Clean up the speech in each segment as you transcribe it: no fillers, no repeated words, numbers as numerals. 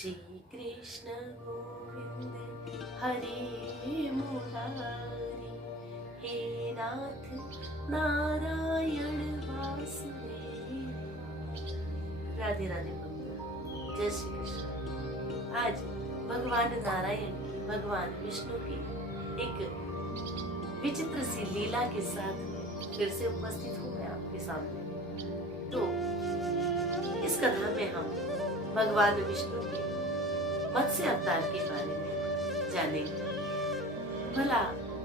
श्री कृष्ण गोविंद हरे मुरारी, हे नाथ नारायण वासुदेव। राधे राधे बंधु, जय श्री कृष्ण। आज भगवान नारायण की, भगवान विष्णु की एक विचित्र सी लीला के साथ फिर से उपस्थित हूँ मैं आपके सामने। तो इस कथा में हम भगवान विष्णु के मत्स्य अवतार के बारे में जानेंगे। भला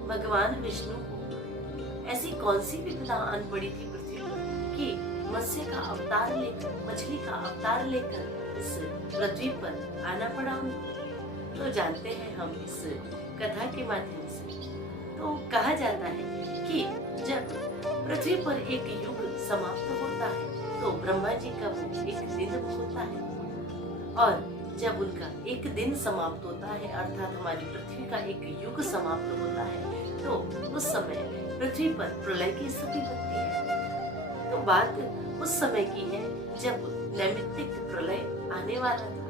भगवान विष्णु को ऐसी कौन सी विपदा आन पड़ी थी पृथ्वी पर कि मत्स्य का अवतार लेकर, मछली का अवतार लेकर इस पृथ्वी पर आना पड़ा उनको। तो जानते हैं हम इस कथा के माध्यम से। तो कहा जाता है कि जब पृथ्वी पर एक युग समाप्त होता है तो ब्रह्मा जी का वो एक दिन होता है, और जब उनका एक दिन समाप्त होता है अर्थात हमारी पृथ्वी का एक युग समाप्त होता है, तो उस समय पृथ्वी पर प्रलय की स्थिति बनती है। तो बात उस समय की है जब नैमित्तिक प्रलय आने वाला था।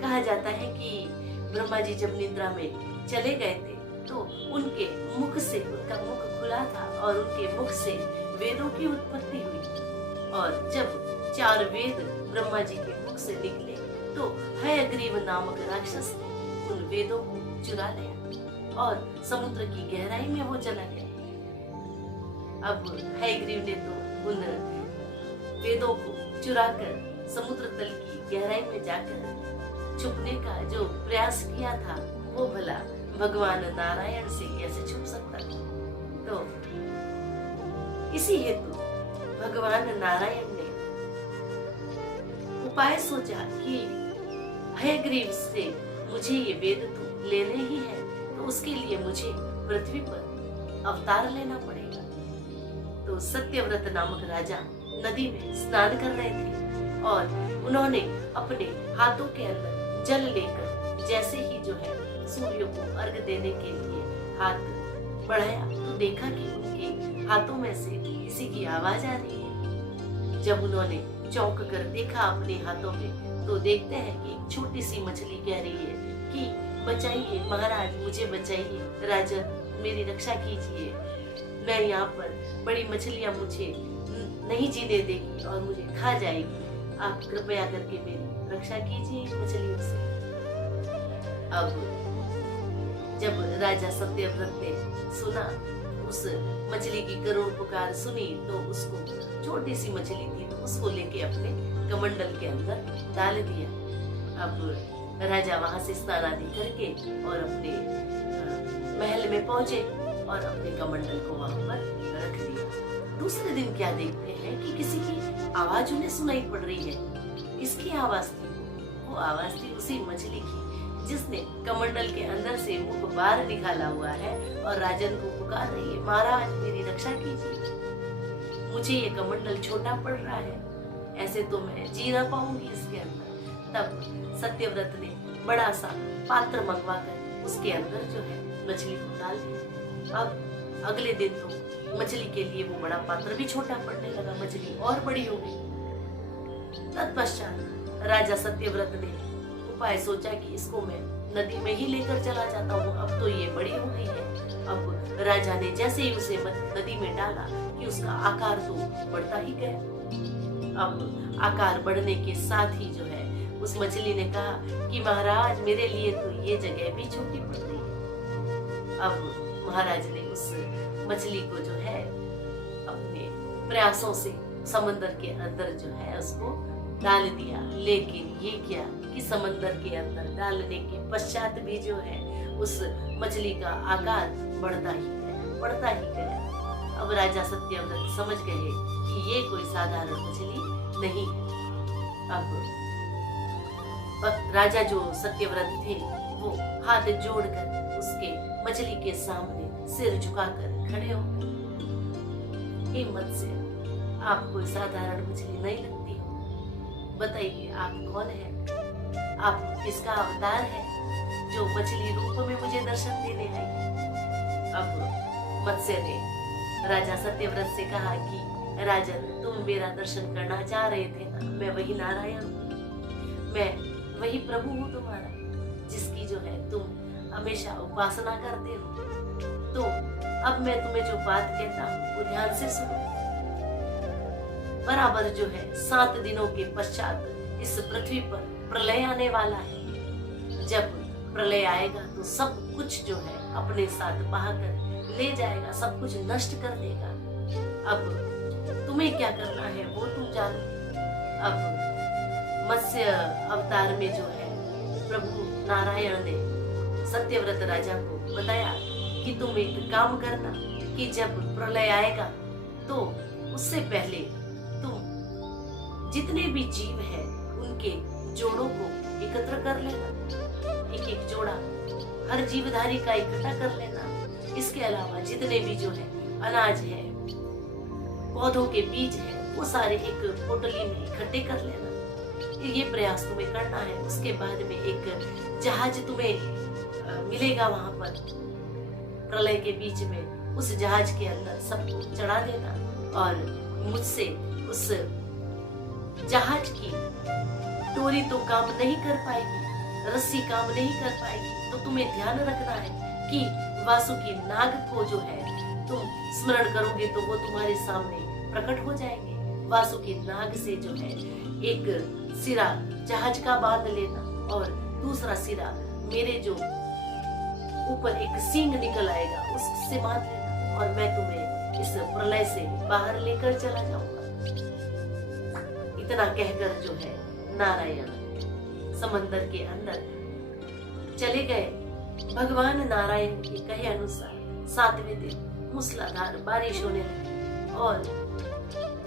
कहा जाता है कि ब्रह्मा जी जब निद्रा में चले गए थे तो उनके मुख से, उनका मुख खुला था और उनके मुख से वेदों की उत्पत्ति हुई। और जब 4 वेद ब्रह्मा जी के मुख से निकले तो हयग्रीव नामक राक्षस ने उन वेदों को चुरा लिया और समुद्र की गहराई में वो चला गया। अब हयग्रीव ने तो उन वेदों को चुराकर समुद्र तल की गहराई में जाकर छुपने का जो प्रयास किया था, वो भला भगवान नारायण से कैसे छुप सकता था। तो इसी हेतु भगवान नारायण ने उपाय सोचा कि हयग्रीव से मुझे ये वेद तो लेने ही है, तो उसके लिए मुझे पृथ्वी पर अवतार लेना पड़ेगा। तो सत्यव्रत नामक राजा नदी में स्नान कर रहे थे और उन्होंने अपने हाथों के अंदर जल लेकर जैसे ही जो है सूर्य को अर्घ देने के लिए हाथ बढ़ाया तो देखा कि उनके हाथों में से किसी की आवाज आ रही है। जब उन्होंने चौंक कर देखा अपने हाथों में तो देखते हैं कि एक छोटी सी मछली कह रही है कि बचाइए महाराज, मुझे बचाइए, राजन मेरी रक्षा कीजिए, मैं यहाँ पर बड़ी मछलियां मुझे नहीं जीने देगी और मुझे खा जाएगी, आप कृपया करके मेरी रक्षा कीजिए इन मछलियों से। अब जब राजा सत्यव्रत ने सुना, उस मछली की करुण पुकार सुनी, तो उसको छोटी सी मछली थी तो उसको लेके अपने कमंडल के अंदर डाल दिया। अब राजा वहां से स्नान आदि करके और अपने महल में पहुंचे और अपने कमंडल को वहां पर रख दिया। दूसरे दिन क्या देखते हैं कि किसी की आवाज उन्हें सुनाई पड़ रही है। किसकी आवाज थी? वो आवाज थी उसी मछली की जिसने कमंडल के अंदर से मुख बाहर निकाला हुआ है और राजन को पुकार रही है, महाराज मेरी रक्षा कीजिए, मुझे ये कमंडल छोटा पड़ रहा है, ऐसे तो मैं जी ना पाऊंगी इसके अंदर। तब सत्यव्रत ने बड़ा सा पात्र मंगवा कर उसके अंदर जो है मछली को डाल दिया। अब अगले दिन तो मछली के लिए वो बड़ा पात्र भी छोटा पड़ने लगा, मछली और बड़ी हो गई। तत्पश्चात राजा सत्यव्रत ने उपाय सोचा कि इसको मैं नदी में ही लेकर चला जाता हूँ, अब तो ये बड़ी हो गई है। अब राजा ने जैसे ही उसे नदी में डाला कि उसका आकार तो बढ़ता ही गया। अब आकार बढ़ने के साथ ही जो है उस मछली ने कहा कि महाराज मेरे लिए तो ये जगह भी छोटी पड़ रही है। अब महाराज ने उस मछली को जो है अपने प्रयासों से समंदर के अंदर जो है उसको डाल दिया। लेकिन ये क्या कि समंदर के अंदर डालने के पश्चात भी जो है उस मछली का आकार बढ़ता ही गया, बढ़ता ही गया। अब राजा सत्यव्रत समझ गए कि ये कोई साधारण मछली नहीं है। अब राजा जो सत्यव्रत थे वो हाथ जोड़कर उसके मछली के सामने सिर झुकाकर खड़े हो गए। हे मत्स्य, आप कोई साधारण मछली नहीं लगती हो, बताइए आप कौन है, आप किसका अवतार है जो मछली रूप में मुझे दर्शन देने आई। अब मत्स्य ने राजा सत्यव्रत से कहा कि राजन, तुम मेरा दर्शन करना चाह रहे थे ना, मैं वही नारायण हूँ। मैं वही प्रभु हूँ तुम्हारा, जिसकी जो है तुम हमेशा उपासना करते हो। तो अब मैं तुम्हें जो बात कहता हूँ वो ध्यान से सुनो। बराबर जो है 7 दिनों के पश्चात इस पृथ्वी पर प्रलय आने वाला है। जब प्रलय आएगा तो सब कुछ जो है अपने साथ बहाकर ले जाएगा, सब कुछ नष्ट कर देगा। अब तुम्हें क्या करना है वो तुम जानो। अब मत्स्य अवतार में जो है प्रभु नारायण ने सत्यव्रत राजा को बताया कि तुम एक काम करना कि जब प्रलय आएगा तो उससे पहले तुम जितने भी जीव है उनके जोड़ों को एकत्र कर लेना, एक एक जोड़ा हर जीवधारी का इकट्ठा कर लेना। इसके अलावा जितने भी जो है अनाज है, पौधों के बीज है, वो सारे एक पोटली में इकट्ठे कर लेना। ये प्रयास तुम्हें करना है। उसके बाद में एक जहाज तुम्हें मिलेगा वहां पर प्रलय के बीच में, उस जहाज के अंदर सबको चढ़ा देना और मुझसे उस जहाज की डोरी तो काम नहीं कर पाएगी, रस्सी काम नहीं कर पाएगी। तो तुम्हें ध्यान रखना है कि वासुकी नाग को जो है तुम स्मरण करोगे तो वो तुम्हारे सामने प्रकट हो जाएंगे। वासुकी नाग से जो है एक सिरा जहाज का बांध लेना और दूसरा सिरा मेरे जो ऊपर एक सींग निकल आएगा उससे बांध लेना और मैं तुम्हें इस प्रलय से बाहर लेकर चला जाऊंगा। इतना कहकर जो है नारायण समंदर के अंदर चले गए। भगवान नारायण के कहे अनुसार 7वें दिन मूसलाधार बारिश होने लगी और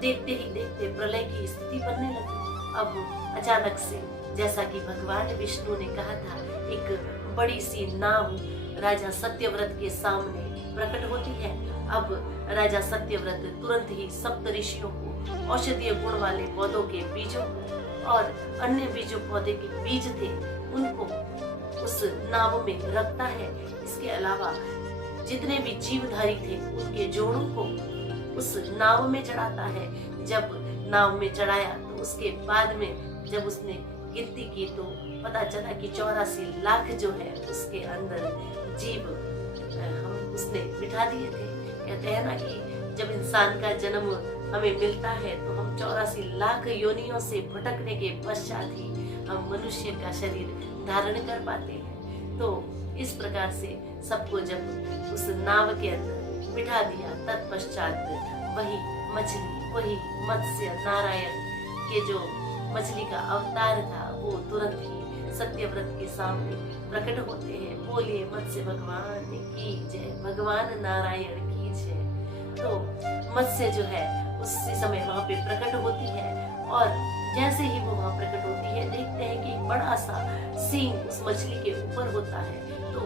देखते ही देखते प्रलय की स्थिति बनने लगी। अब अचानक से जैसा कि भगवान विष्णु ने कहा था, एक बड़ी सी नाव राजा सत्यव्रत के सामने प्रकट होती है। अब राजा सत्यव्रत तुरंत ही सप्त ऋषियों को, औषधीय गुण वाले पौधों के बीजों को और अन्य भी जो पौधे के बीज थे उनको उस नाव में रखता है। इसके अलावा जितने भी जीवधारी थे उनके जोड़ों को उस नाव में चढ़ाता है। जब नाव में चढ़ाया तो उसके बाद में जब उसने गिनती की तो पता चला कि 84 लाख जो है उसके अंदर जीव हम उसने बिठा दिए थे। कहते हैं ना कि जब इंसान का जन्म हमें मिलता है तो हम 84 लाख योनियों से भटकने के पश्चात ही हम मनुष्य का शरीर धारण कर पाते हैं। तो इस प्रकार से सबको जब उस नाव के अंदर बिठा दिया, तत्पश्चात वही मछली, वही मत्स्य नारायण के जो मछली का अवतार था वो तुरंत ही सत्यव्रत के सामने प्रकट होते हैं। बोलिए मत्स्य भगवान की जय, भगवान नारायण की जय। तो मत्स्य जो है उसी समय वहां पे प्रकट होती है और जैसे ही वो वहां प्रकट होती है देखते हैं कि एक बड़ा सा सींग उस मछली के ऊपर होता है। तो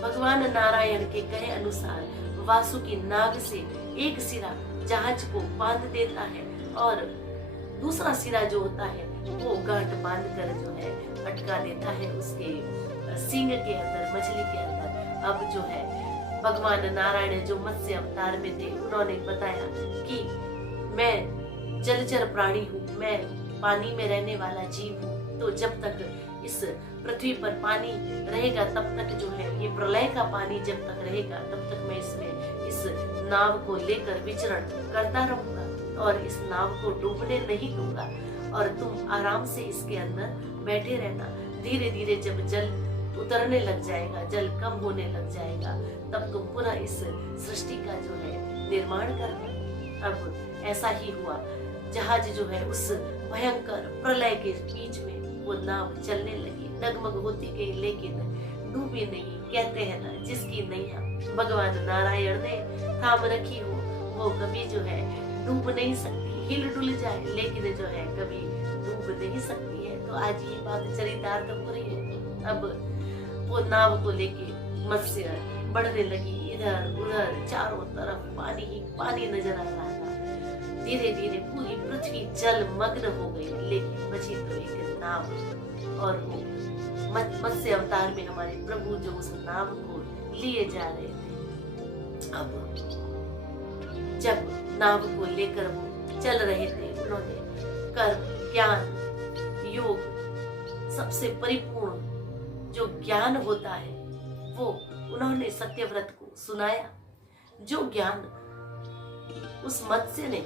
भगवान नारायण के कहे अनुसार वासुकी नाग से एक सिरा जहाज को बांध देता है और दूसरा सिरा जो होता है वो गांठ बांध कर जो है अटका देता है उसके सींग के अंदर, मछली के अंदर। अब जो है भगवान नारायण जो मत्स्य अवतार में थे उन्होंने बताया कि मैं जलचर प्राणी हूँ, मैं पानी में रहने वाला जीव हूँ। तो जब तक इस पृथ्वी पर पानी रहेगा तब तक जो है ये प्रलय का पानी जब तक रहेगा तब तक मैं इसमें इस नाव को लेकर विचरण करता रहूंगा और इस नाव को डूबने नहीं दूंगा और तुम आराम से इसके अंदर बैठे रहना। धीरे धीरे जब जल उतरने लग जाएगा, जल कम होने लग जाएगा, तब तुम पुनः इस सृष्टि का जो है निर्माण करना। अब ऐसा ही हुआ। जहाज जो है उस भयंकर प्रलय के बीच में वो नाव चलने लगी, डगमग होती गई लेकिन डूबी नहीं। कहते हैं ना जिसकी नैया भगवान नारायण ने थाम रखी हो वो कभी जो है डूब नहीं सकती, हिल डुल जाए लेकिन जो है कभी डूब नहीं सकती है। तो आज ये बात चरितार्थ हो रही है। अब वो नाव को लेके मत्स्य बढ़ने लगी, इधर उधर चारों तरफ पानी ही पानी नजर आ रहा था। धीरे धीरे पूरी पृथ्वी जल मग्न हो गई लेकिन बची तो एक नाव और वो मत्स्य अवतार में हमारे प्रभु जो उस नाव को लिए जा रहे थे। अब जब नाव को लेकर वो चल रहे थे उन्होंने कर्म, ज्ञान, योग सबसे परिपूर्ण जो ज्ञान होता है वो उन्होंने सत्यव्रत को सुनाया। जो ज्ञान उस मत्स्य ने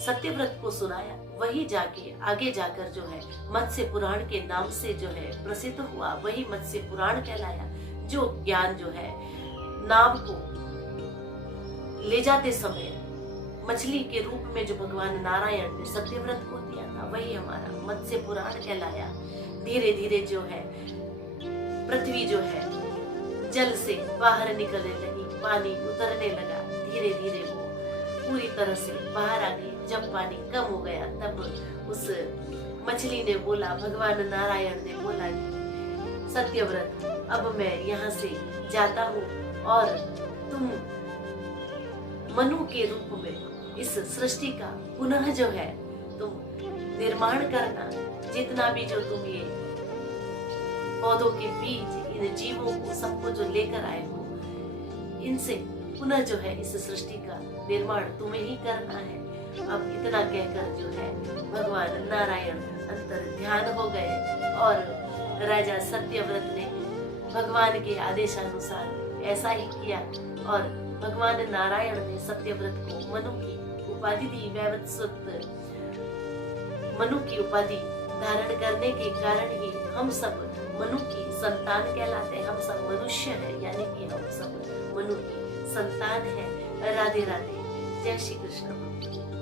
सत्यव्रत को सुनाया वही जाके आगे जाकर जो है मत्स्य पुराण के नाम से जो है प्रसिद्ध हुआ, वही मत्स्य पुराण कहलाया। जो ज्ञान जो है नाव को ले जाते समय मछली के रूप में जो भगवान नारायण ने सत्यव्रत को दिया था वही हमारा मत्स्य पुराण कहलाया। धीरे धीरे जो है पृथ्वी जो है जल से बाहर निकलने लगी, पानी उतरने लगा। धीरे धीरे वो पूरी तरह से बाहर आ गई। जब पानी कम हो गया तब उस मछली ने बोला, भगवान नारायण ने बोला कि सत्यव्रत अब मैं यहाँ से जाता हूँ और तुम मनु के रूप में इस सृष्टि का पुनः जो है तुम निर्माण करना। जितना भी जो तुम ये पौधों के बीज, इन जीवों को सबको जो लेकर आए हो, इनसे पुनः जो है इस सृष्टि का निर्माण तुम्हें ही करना है। अब इतना कहकर जो है भगवान नारायण अंतर ध्यान हो गए और राजा सत्यव्रत ने भगवान के आदेशानुसार ऐसा ही किया और भगवान नारायण ने सत्यव्रत को मनु की उपाधि दी। वैवस्वत मनु की उपाधि धारण करने के कारण ही हम सब मनु की संतान कहलाते हैं। हम सब मनुष्य हैं, यानी कि हम सब मनु की संतान है। राधे राधे। जय श्री कृष्ण।